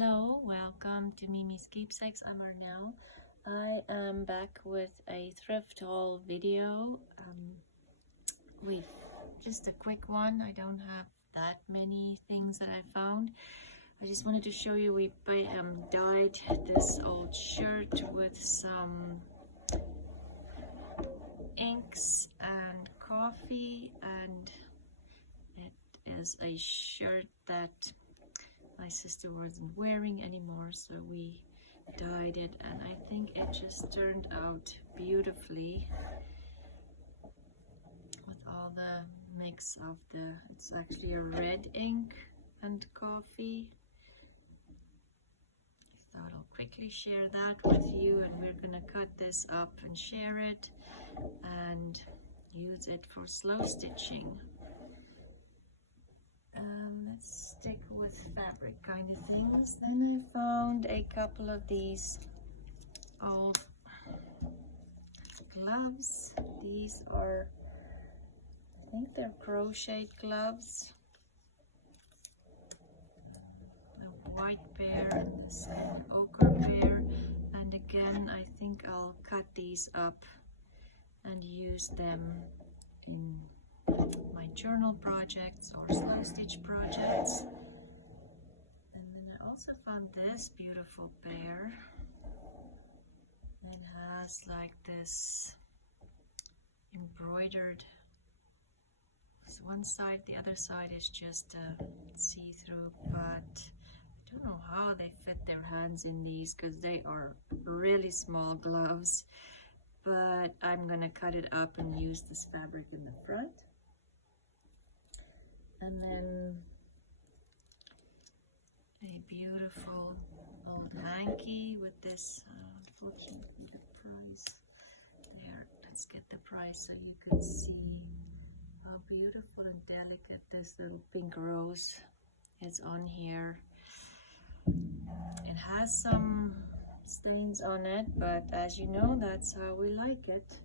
Hello, welcome to Miemie's Keepsakes. I'm Arnell. I am back with a thrift haul video. Just a quick one. I don't have that many things that I found. I just wanted to show you we dyed this old shirt with some inks and coffee, and it is a shirt that my sister wasn't wearing anymore, so we dyed it, and I think it just turned out beautifully with all the mix of it's actually a red ink and coffee. I thought I'll quickly share that with you, and we're gonna cut this up and share it and use it for slow stitching. Let's stick with fabric kind of things. Then I found a couple of these old gloves. These are, I think they're crochet gloves. A white pair and this ochre pair. And again, I think I'll cut these up and use them in my journal projects or slow stitch projects. And then I also found this beautiful pair. It has like this embroidered, so one side, the other side is just see-through, but I don't know how they fit their hands in these because they are really small gloves. But I'm gonna cut it up and use this fabric in the front. And then a beautiful old hanky with this, unfortunately the price, there, let's get the price so you can see how beautiful and delicate this little pink rose is on here. It has some stains on it, but as you know, that's how we like it.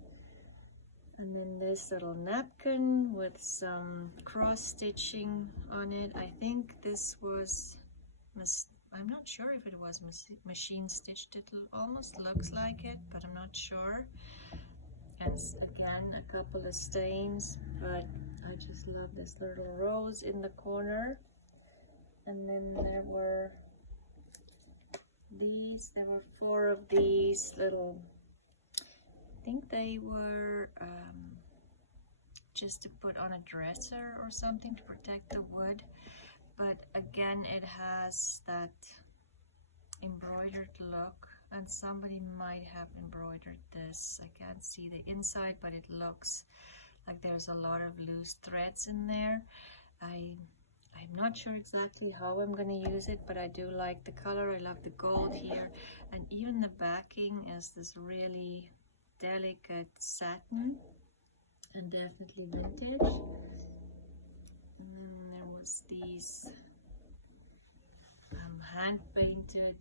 And then this little napkin with some cross stitching on it. I think this was, I'm not sure if it was machine stitched. It almost looks like it, but I'm not sure. And again, a couple of stains, but I just love this little rose in the corner. And then there were 4 of these little, I think they were just to put on a dresser or something to protect the wood. But again, it has that embroidered look, and somebody might have embroidered this. I can't see the inside, but it looks like there's a lot of loose threads in there. I'm not sure exactly how I'm going to use it, but I do like the color. I love the gold here, and even the backing is this really delicate satin and definitely vintage. And then there was these hand painted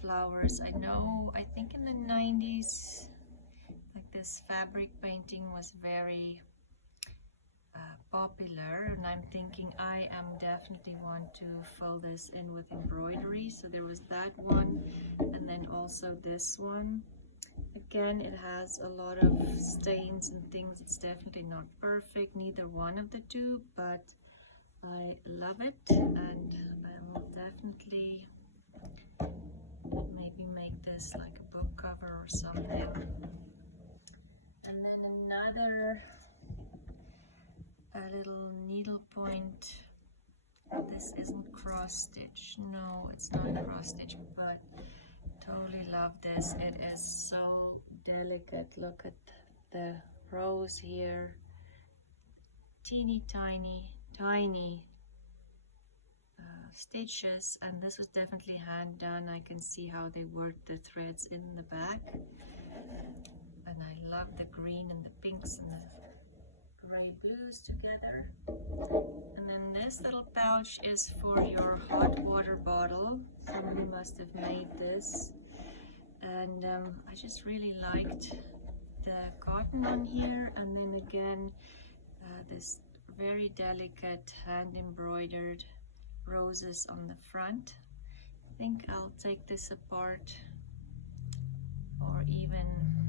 flowers. I think in the 90s, like this fabric painting was very popular, and I'm thinking I am definitely want to fill this in with embroidery. So there was that one, and then also this one. Again, it has a lot of stains and things. It's definitely not perfect, neither one of the two, but I love it, and I will definitely maybe make this like a book cover or something. And then another a little needle point. This isn't cross stitch. No, it's not cross stitch, but totally love this. It is so delicate. Look at the rose here. Teeny tiny stitches, and this was definitely hand done. I can see how they worked the threads in the back, and I love the green and the pinks and the gray blues together. And then this little pouch is for your hot water bottle. Somebody must have made this, and I just really liked the cotton on here. And then again, this very delicate hand embroidered roses on the front. I think I'll take this apart, or even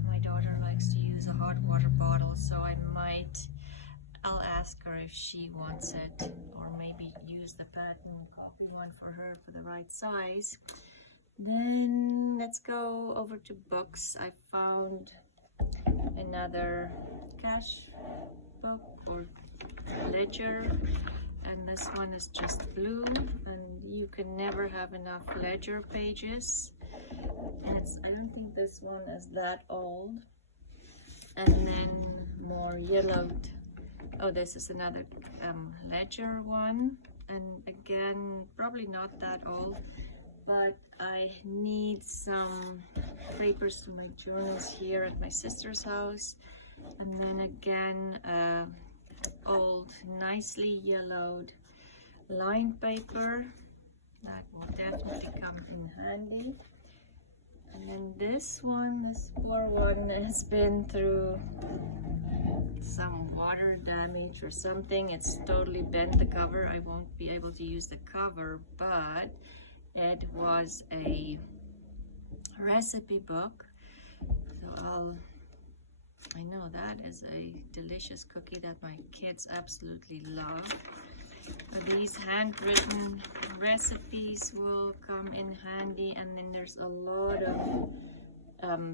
my daughter likes to use a hot water bottle, so I'll ask her if she wants it, or maybe use the pattern and copy one for her for the right size. Then let's go over to books. I found another cash book or ledger, and this one is just blue, and you can never have enough ledger pages. And I don't think this one is that old. And then more yellowed. Oh, this is another ledger one, and again probably not that old, but I need some papers to my journals here at my sister's house. And then again old, nicely yellowed lined paper that will definitely come in handy. And then this one, this poor one, has been through some water damage or something. It's totally bent the cover. I won't be able to use the cover, but it was a recipe book. So I know that is a delicious cookie that my kids absolutely love. These handwritten recipes will come in handy, and then there's a lot of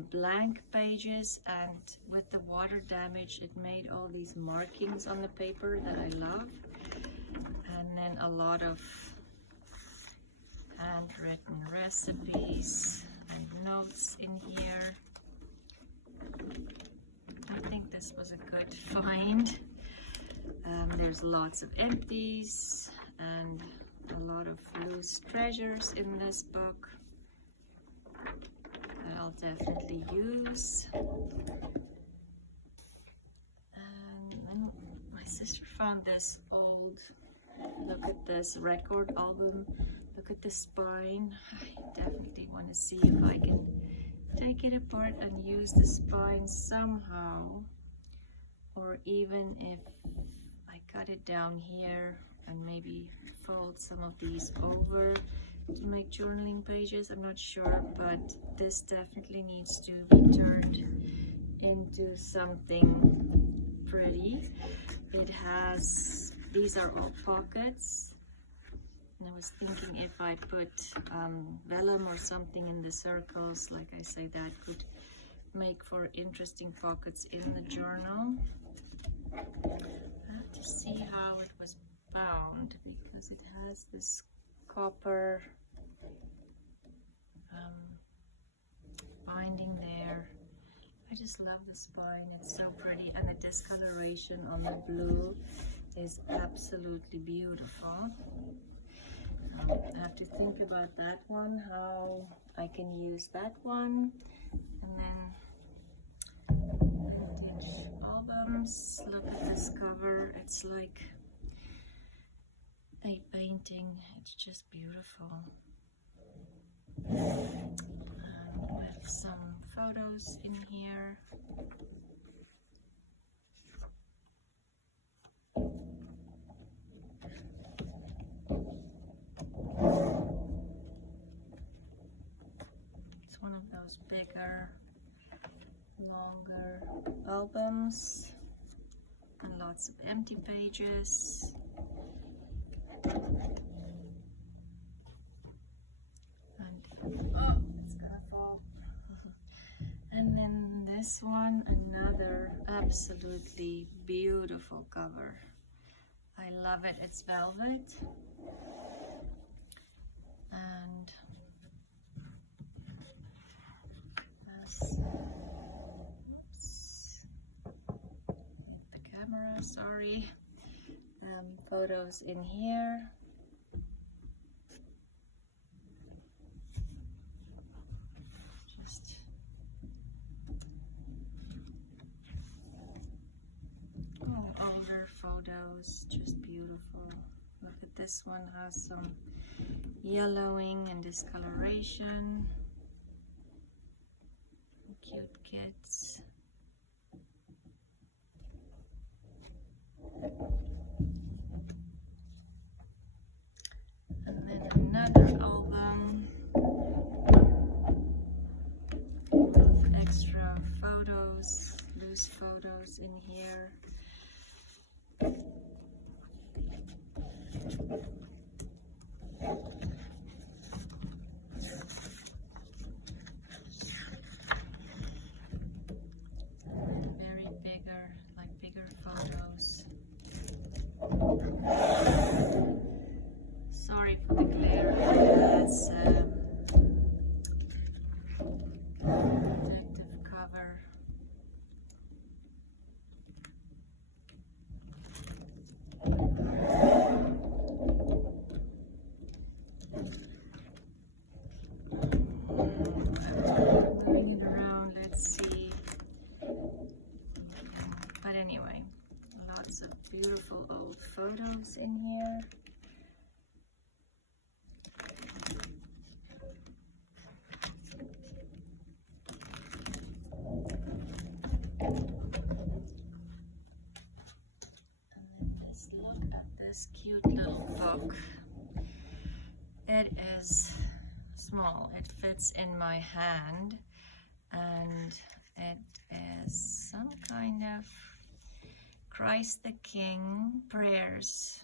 blank pages, and with the water damage it made all these markings on the paper that I love, and then a lot of handwritten recipes and notes in here. I think this was a good find. There's lots of empties and a lot of loose treasures in this book that I'll definitely use. And then my sister found this old, look at this record album, look at the spine. I definitely want to see if I can take it apart and use the spine somehow, or even if I cut it down here and maybe fold some of these over to make journaling pages. I'm not sure, but this definitely needs to be turned into something pretty. It has, these are all pockets, and I was thinking if I put vellum or something in the circles, like I say, that could make for interesting pockets in the journal. I have to see how it was bound, because it has this copper binding there. I just love the spine, it's so pretty, and the discoloration on the blue is absolutely beautiful. I have to think about that one, how I can use that one. And then vintage albums. Look at this cover, it's like a painting, it's just beautiful. With some photos in here. It's one of those bigger, longer albums, and lots of empty pages. And then this one, another absolutely beautiful cover. I love it. It's velvet, and oops, the camera, sorry. Photos in here. Older photos, just beautiful. Look at this one, has some yellowing and discoloration. Cute kids. photos in here. Very bigger photos. Sorry for the glare. That's protective cover. Moving it around, let's see. But anyway, lots of beautiful old photos in here. This cute little book. It is small. It fits in my hand, and it is some kind of Christ the King prayers,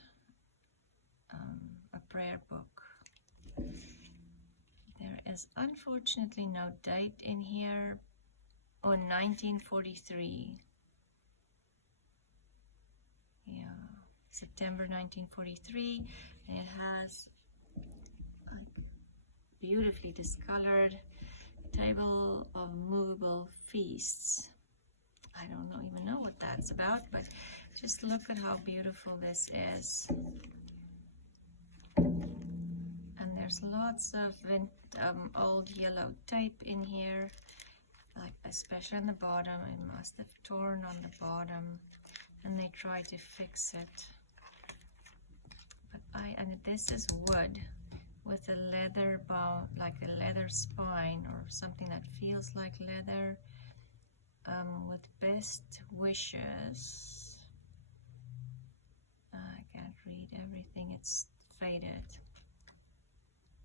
a prayer book. There is unfortunately no date in here. Oh, 1943. Yeah. September 1943, and it has like beautifully discolored table of movable feasts. I don't even know what that's about, but just look at how beautiful this is. And there's lots of old yellow tape in here, like especially on the bottom. It must have torn on the bottom, and they try to fix it. And this is wood with a leather bound, like a leather spine or something that feels like leather, with best wishes. I can't read everything, it's faded,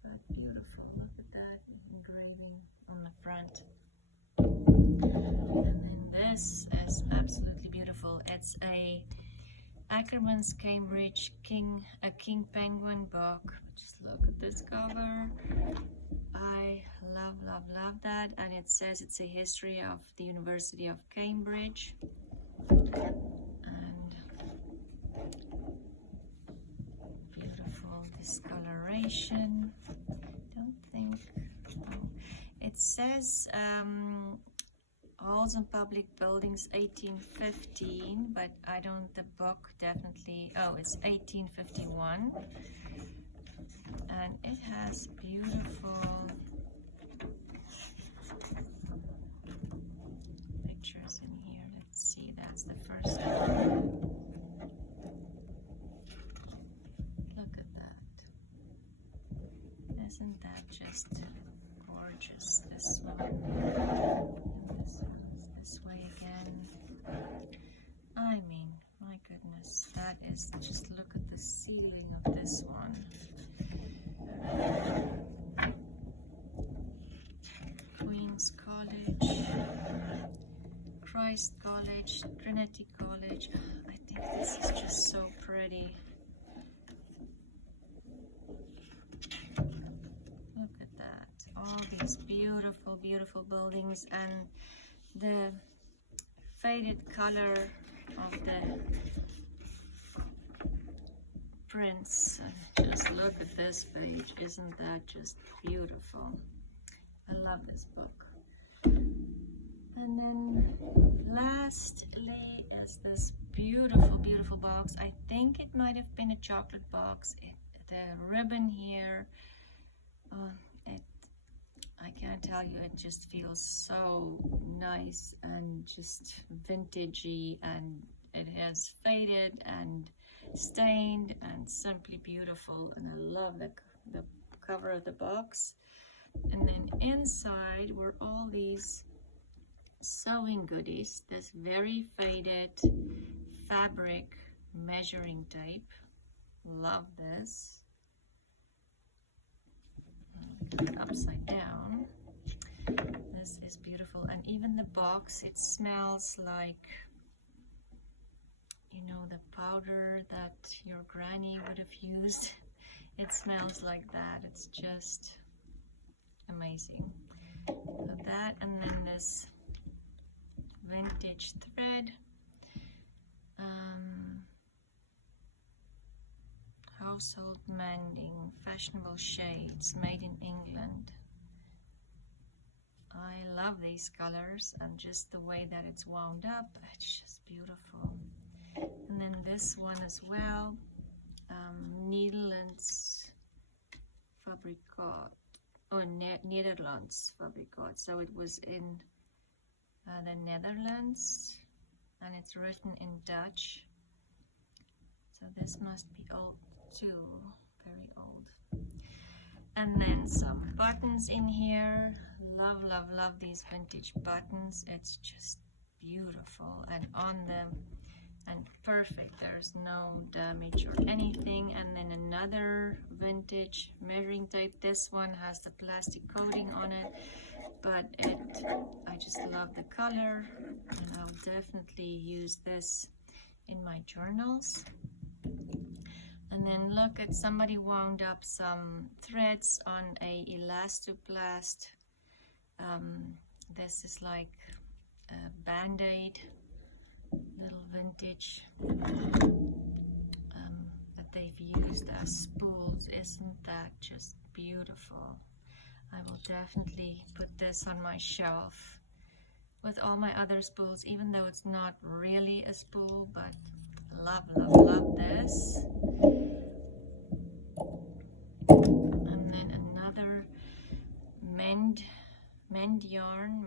but beautiful. Look at that engraving on the front. And then this is absolutely beautiful. It's a Ackerman's Cambridge King Penguin book. Just look at this cover. I love that. And it says it's a history of the University of Cambridge. And beautiful discoloration. Don't think. Oh, it says Halls and Public Buildings 1815, but I don't, the book definitely, oh, it's 1851. And it has beautiful pictures in here. Let's see, that's the first one. Look at that. Isn't that just gorgeous? This one. This way again. I mean, my goodness, that is, just look at the ceiling of this one. Queen's College, Christ College, Trinity College. I think this is just so pretty. Look at that. All these beautiful buildings, and the faded color of the prints. Just look at this page. Isn't that just beautiful? I love this book. And then lastly is this beautiful box. I think it might have been a chocolate box. The ribbon here, I can't tell you, it just feels so nice and just vintagey, and it has faded and stained and simply beautiful. And I love the cover of the box. And then inside were all these sewing goodies, this very faded fabric measuring tape. Love this. Upside down. This is beautiful, and even the box, it smells like you know, the powder that your granny would have used. It smells like that. It's just amazing. So that, and then this vintage thread. Household mending, fashionable shades, made in England. I love these colors and just the way that it's wound up. It's just beautiful. And then this one as well, Netherlands Fabricate, or Netherlands Fabricate. So it was in the Netherlands, and it's written in Dutch. So this must be old too, very old. And then some buttons in here. Love, love, love these vintage buttons. It's just beautiful and on them and perfect. There's no damage or anything. And then another vintage measuring tape. This one has the plastic coating on it, but I just love the color, and I'll definitely use this in my journals. And then look at, somebody wound up some threads on a elastoplast. This is like a band-aid, little vintage that they've used as spools. Isn't that just beautiful? I will definitely put this on my shelf with all my other spools, even though it's not really a spool, but love, love, love this. And then another mend yarn,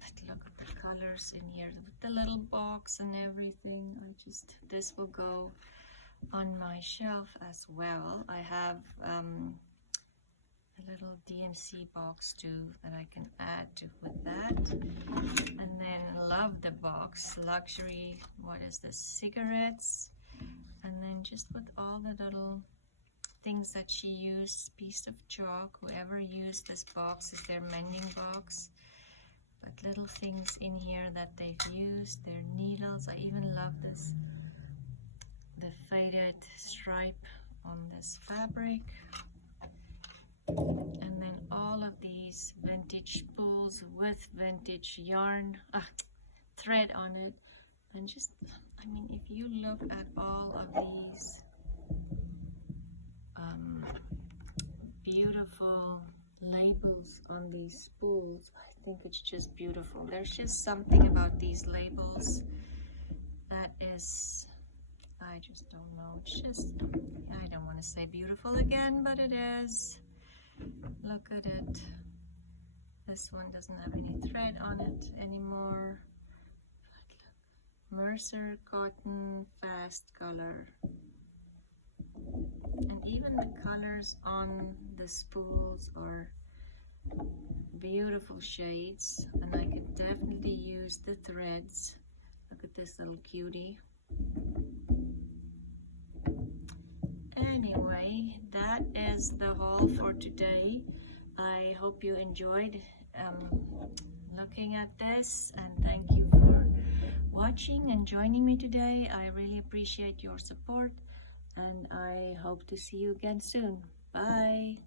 but look at the colors in here with the little box and everything. This will go on my shelf as well. I have a little DMC box too that I can add to with that. And then love the box, luxury, what is this, cigarettes. And then just with all the little things that she used, piece of chalk. Whoever used this box is their mending box. But little things in here that they've used, their needles. I even love this, the faded stripe on this fabric. And then all of these vintage spools with vintage yarn, thread on it. And just, I mean, if you look at all of these beautiful labels on these spools, I think it's just beautiful. There's just something about these labels that is, I just don't know, it's just, I don't want to say beautiful again, but it is. Look at it. This one doesn't have any thread on it anymore. Mercer cotton fast color. And even the colors on the spools are beautiful shades, and I could definitely use the threads. Look at this little cutie. Anyway, that is the haul for today. I hope you enjoyed looking at this, and thank you for watching and joining me today. I really appreciate your support, and I hope to see you again soon. Bye.